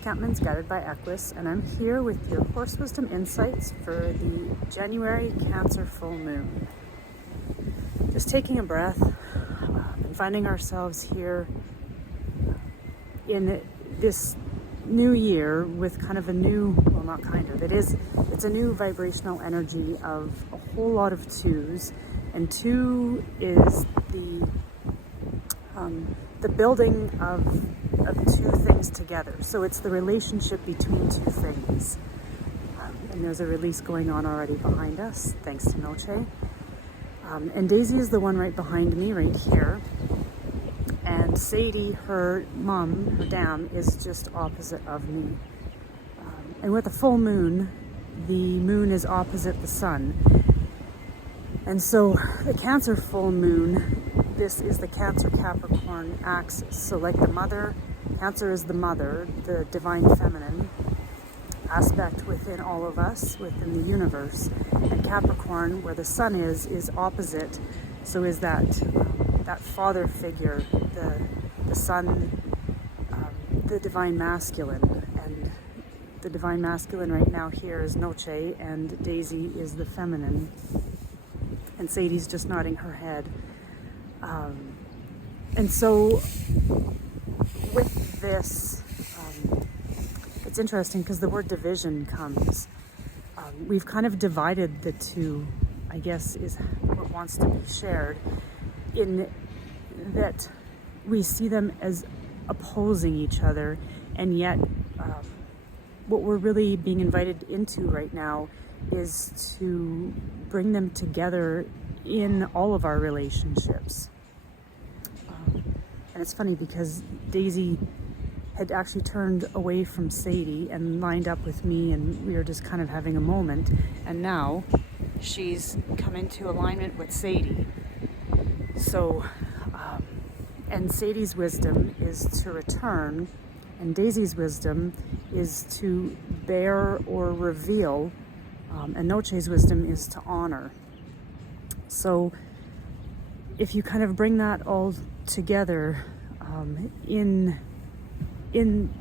Jess Campmans Guided by Equus, and I'm here with your horse wisdom insights for the January Cancer full moon. Just taking a breath and finding ourselves here in this new year with kind of a new, well, not kind of, it's a new vibrational energy of a whole lot of twos, and two is the building of two things together. So it's the relationship between two things. And there's a release going on already behind us, thanks to Noche. And Daisy is the one right behind me, right here. And Sadie, her mom, her dam, is just opposite of me. And with the full moon, the moon is opposite the sun. And so the Cancer full moon, this is the Cancer-Capricorn axis. So like the mother, Cancer is the mother, the divine feminine aspect within all of us, within the universe. And Capricorn, where the sun is opposite. So is that father figure, the sun, the divine masculine. And the divine masculine right now here is Noche, and Daisy is the feminine. And Sadie's just nodding her head. And so with this, it's interesting because the word division comes. We've kind of divided the two, I guess, is what wants to be shared, in that we see them as opposing each other, and yet what we're really being invited into right now is to bring them together in all of our relationships. And it's funny because Daisy had actually turned away from Sadie and lined up with me, and we were just kind of having a moment, and now she's come into alignment with Sadie. So and Sadie's wisdom is to return, and Daisy's wisdom is to bear or reveal, and Noche's wisdom is to honor. So if you kind of bring that all together in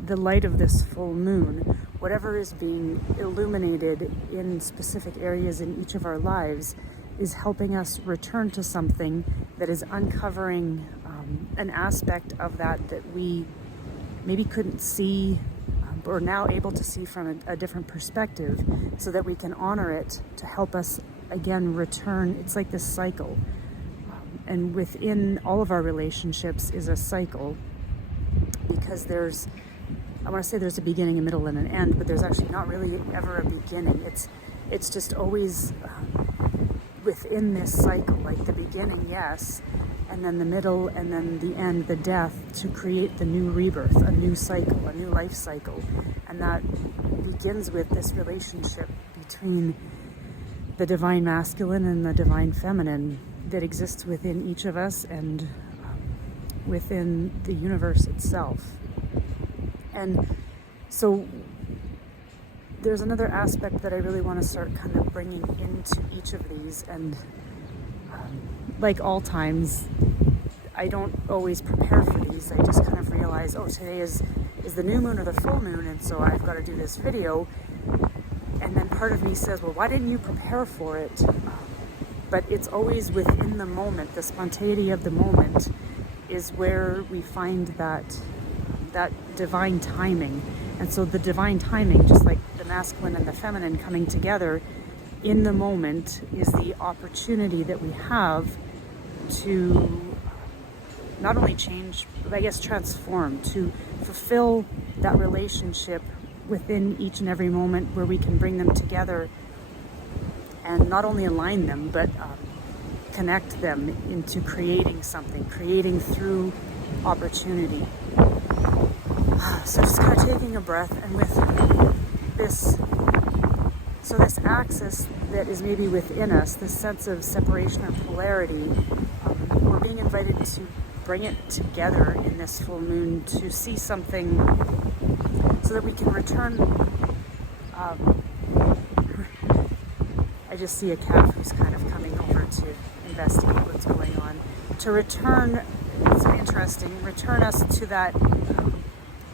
the light of this full moon, whatever is being illuminated in specific areas in each of our lives is helping us return to something that is uncovering an aspect of that we maybe couldn't see, or now able to see from a different perspective, so that we can honor it to help us again return. It's like this cycle, and within all of our relationships is a cycle, because I want to say there's a beginning, a middle, and an end, but there's actually not really ever a beginning. It's just always within this cycle, like the beginning, yes, and then the middle, and then the end, the death, to create the new rebirth, a new cycle, a new life cycle. And that begins with this relationship between the divine masculine and the divine feminine that exists within each of us and within the universe itself. And so there's another aspect that I really want to start kind of bringing into each of these, and like all times, I don't always prepare for these. I just kind of realize, oh, today is the new moon or the full moon, and so I've got to do this video. And then part of me says, well, why didn't you prepare for it? But it's always within the moment. The spontaneity of the moment is where we find that divine timing. And so the divine timing, just like the masculine and the feminine coming together in the moment, is the opportunity that we have to not only change, but I guess transform, to fulfill that relationship within each and every moment, where we can bring them together and not only align them, but connect them into creating something, creating through opportunity. So just kind of taking a breath, and with this axis that is maybe within us, this sense of separation or polarity, we're being invited to bring it together in this full moon to see something so that we can return. I just see a calf who's kind of coming over to investigate what's going on. To return, it's interesting, return us to that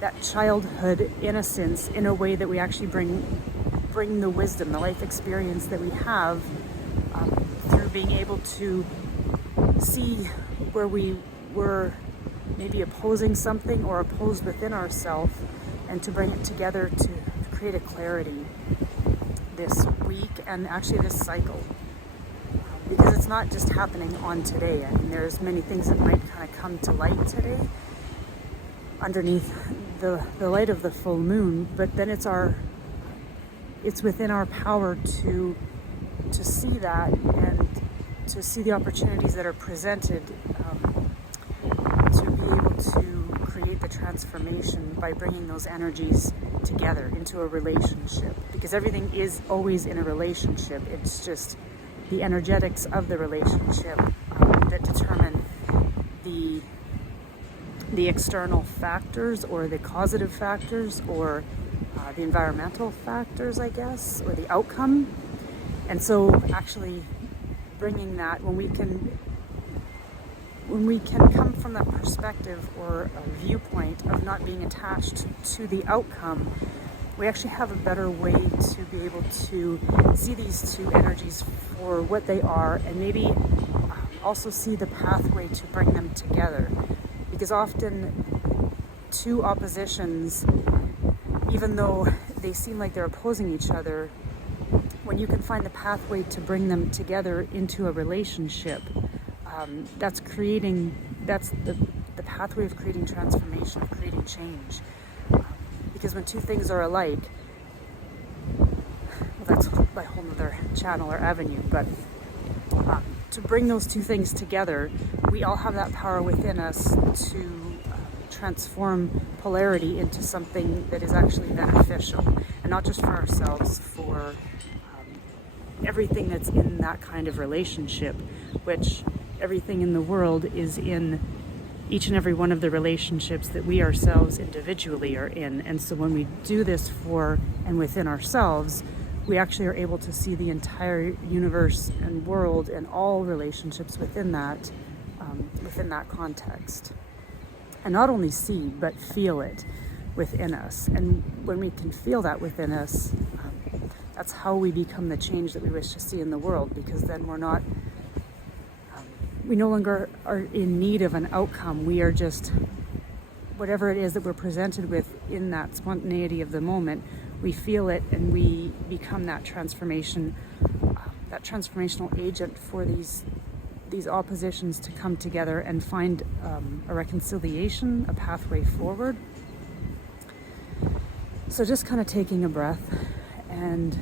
that childhood innocence in a way that we actually bring the wisdom, the life experience that we have, through being able to see where we were maybe opposing something or opposed within ourselves, and to bring it together to create a clarity this week and actually this cycle. Because it's not just happening on today. I mean, there's many things that might kind of come to light today underneath the light of the full moon, but then it's within our power to see that and to see the opportunities that are presented, to be able to create the transformation by bringing those energies together into a relationship. Because everything is always in a relationship. It's just the energetics of the relationship that determine the external factors, or the causative factors, or the environmental factors, I guess, or the outcome. And so actually bringing that, when we can come from that perspective or a viewpoint of not being attached to the outcome, we actually have a better way to be able to see these two energies for what they are, and maybe also see the pathway to bring them together. Because often two oppositions, even though they seem like they're opposing each other, when you can find the pathway to bring them together into a relationship, that's the pathway of creating transformation, of creating change. Because when two things are alike, well, that's my whole other channel or avenue, but to bring those two things together, we all have that power within us to transform polarity into something that is actually beneficial, and not just for ourselves, for everything that's in that kind of relationship, which everything in the world is in each and every one of the relationships that we ourselves individually are in. And so when we do this for and within ourselves, we actually are able to see the entire universe and world and all relationships within that context. And not only see, but feel it within us. And when we can feel that within us, that's how we become the change that we wish to see in the world, because then we no longer are in need of an outcome. We are just, whatever it is that we're presented with in that spontaneity of the moment, we feel it, and we become that transformational agent for these oppositions to come together and find a reconciliation, a pathway forward. So just kind of taking a breath, and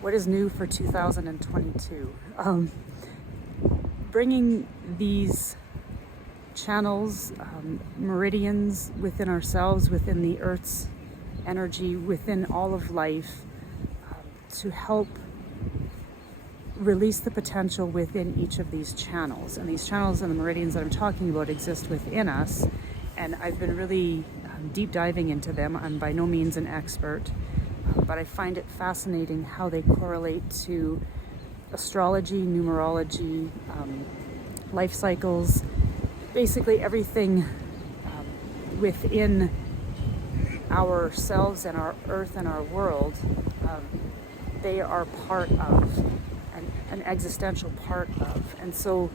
what is new for 2022? Bringing these channels, meridians within ourselves, within the Earth's energy, within all of life, to help release the potential within each of these channels. And these channels and the meridians that I'm talking about exist within us, and I've been really deep diving into them. I'm by no means an expert, but I find it fascinating how they correlate to astrology, numerology, life cycles, basically everything within ourselves and our earth and our world. They are part of, an existential part of. And so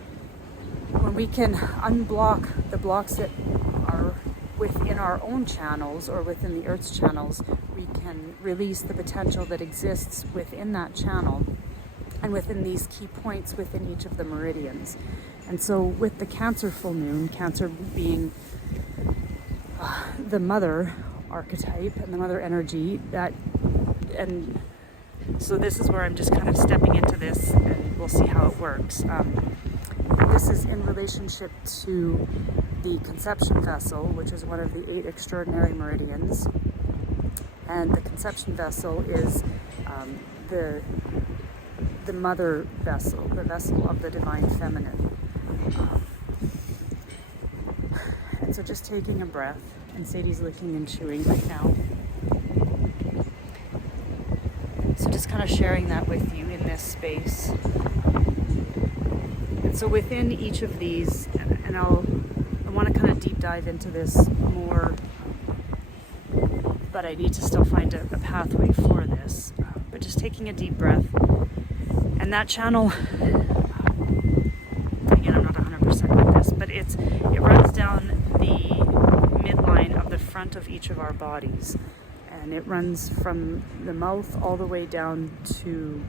when we can unblock the blocks that are within our own channels or within the Earth's channels, we can release the potential that exists within that channel and within these key points within each of the meridians. And so with the Cancer full moon, Cancer being the mother archetype and the mother energy, and so this is where I'm just kind of stepping into this, and we'll see how it works. This is in relationship to the conception vessel, which is one of the 8 extraordinary meridians. And the conception vessel is the mother vessel, the vessel of the divine feminine. And so just taking a breath, and Sadie's licking and chewing right now. So just kind of sharing that with you in this space. And so within each of these, and I want to kind of deep dive into this more but I need to still find a pathway for this. But just taking a deep breath, and that channel, again, I'm not 100% with this, but it runs down the midline of the front of each of our bodies, and it runs from the mouth all the way down to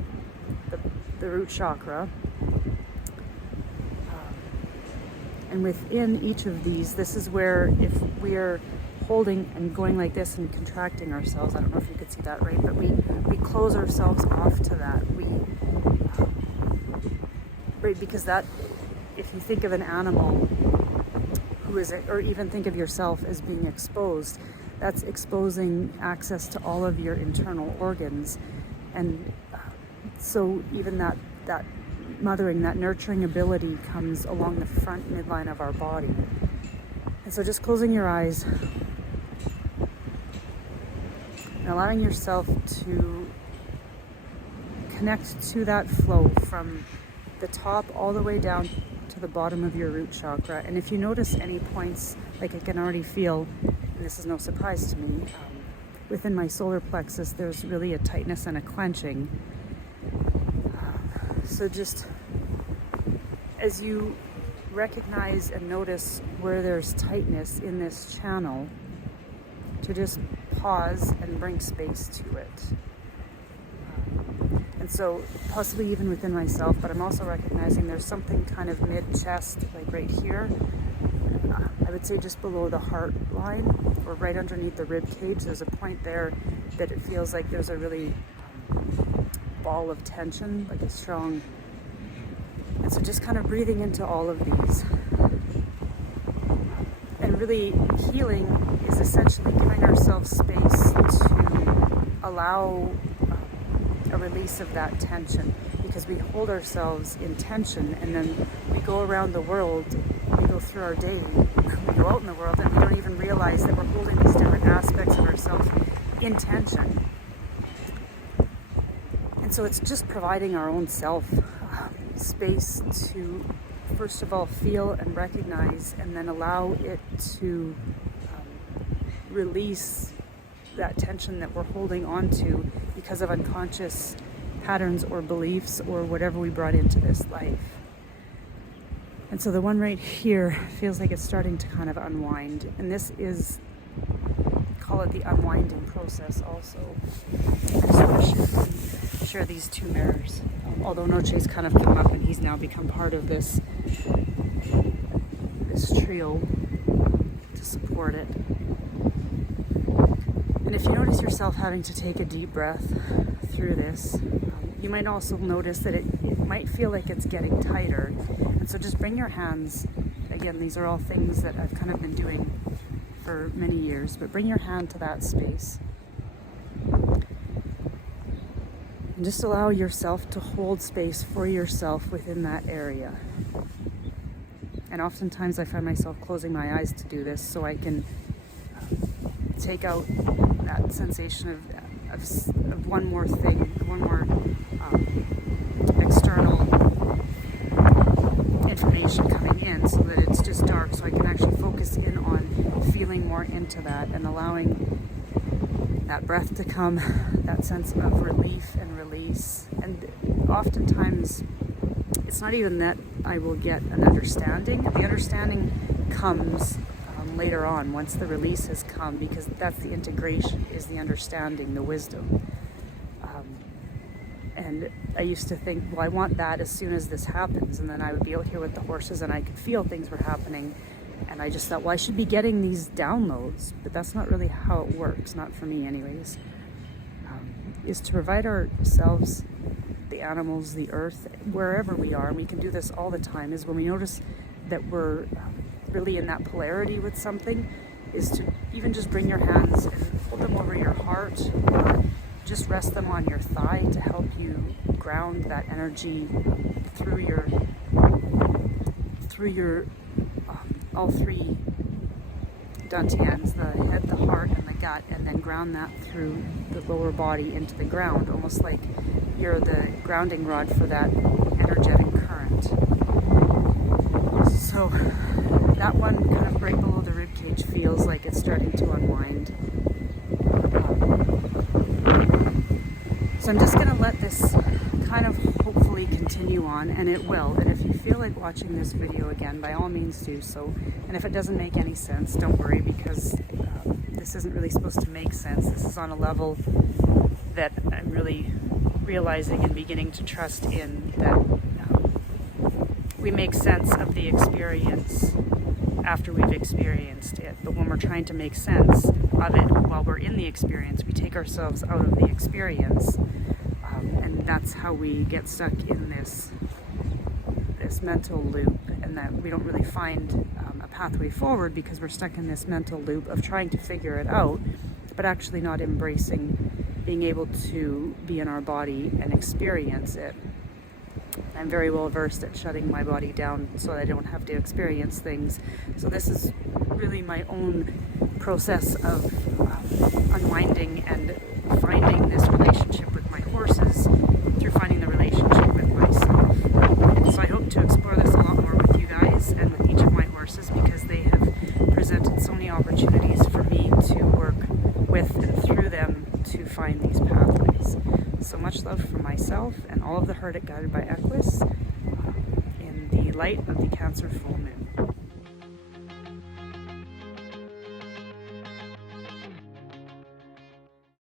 the root chakra. And within each of these, this is where if we're holding and going like this and contracting ourselves, I don't know if you could see that right, but we close ourselves off to that. Right, because that, if you think of an animal who is, or even think of yourself as being exposed, that's exposing access to all of your internal organs. And so even that mothering, that nurturing ability comes along the front midline of our body. And so just closing your eyes and allowing yourself to connect to that flow from the top all the way down to the bottom of your root chakra. And if you notice any points, like I can already feel, and this is no surprise to me, within my solar plexus there's really a tightness and a clenching. So just as you recognize and notice where there's tightness in this channel, to just pause and bring space to it. And so possibly even within myself, but I'm also recognizing there's something kind of mid-chest, like right here. I would say just below the heart line, or right underneath the rib cage. There's a point there that it feels like there's a really ball of tension, like a strong. And so just kind of breathing into all of these. And really healing is essentially giving ourselves space to allow a release of that tension, because we hold ourselves in tension, and then we go around the world, we go through our day, we go out in the world, and we don't even realize that we're holding these different aspects of ourselves in tension. And so it's just providing our own self space to, first of all, feel and recognize, and then allow it to release that tension that we're holding on to because of unconscious patterns or beliefs or whatever we brought into this life. And so the one right here feels like it's starting to kind of unwind, and this is, call it the unwinding process also. I just want to share these two mirrors. Although Noche's kind of come up and he's now become part of this trio to support it. And if you notice yourself having to take a deep breath through this, you might also notice that it might feel like it's getting tighter. And so just bring your hands, again, these are all things that I've kind of been doing for many years, but bring your hand to that space. And just allow yourself to hold space for yourself within that area. And oftentimes I find myself closing my eyes to do this so I can take out that sensation of one more thing, one more external information coming in, so that it's just dark, so I can actually focus in on feeling more into that and allowing that breath to come, that sense of relief and release. And oftentimes it's not even that I will get an understanding. The understanding comes later on, once the release has come, because that's the integration, is the understanding, the wisdom. And I used to think, well, I want that as soon as this happens, and then I would be out here with the horses and I could feel things were happening, and I just thought, well, I should be getting these downloads, but that's not really how it works, not for me anyways. Is to provide ourselves, the animals, the earth, wherever we are, and we can do this all the time, is when we notice that we're really in that polarity with something, is to even just bring your hands and hold them over your heart, or just rest them on your thigh to help you ground that energy through your all three dantians, the head, the heart, and the gut, and then ground that through the lower body into the ground, almost like you're the grounding rod for that energetic current. So that one kind of right below the rib cage feels like it's starting to unwind. So I'm just going to let this kind of hopefully continue on, and it will. And if you feel like watching this video again, by all means do so. And if it doesn't make any sense, don't worry, because this isn't really supposed to make sense. This is on a level that I'm really realizing and beginning to trust in, that we make sense of the experience after we've experienced it. But when we're trying to make sense of it while we're in the experience, we take ourselves out of the experience. And that's how we get stuck in this mental loop, and that we don't really find a pathway forward, because we're stuck in this mental loop of trying to figure it out, but actually not embracing being able to be in our body and experience it. I'm very well versed at shutting my body down so I don't have to experience things. So this is really my own process of unwinding and finding this relationship with my horses through finding the relationship with myself. So I hope to explore this a lot more with you guys and with each of my horses, because they have presented so many opportunities for me to work with and through them to find these pathways. So much love for myself and all of the herd guided by Equus in the light of the Cancer full moon.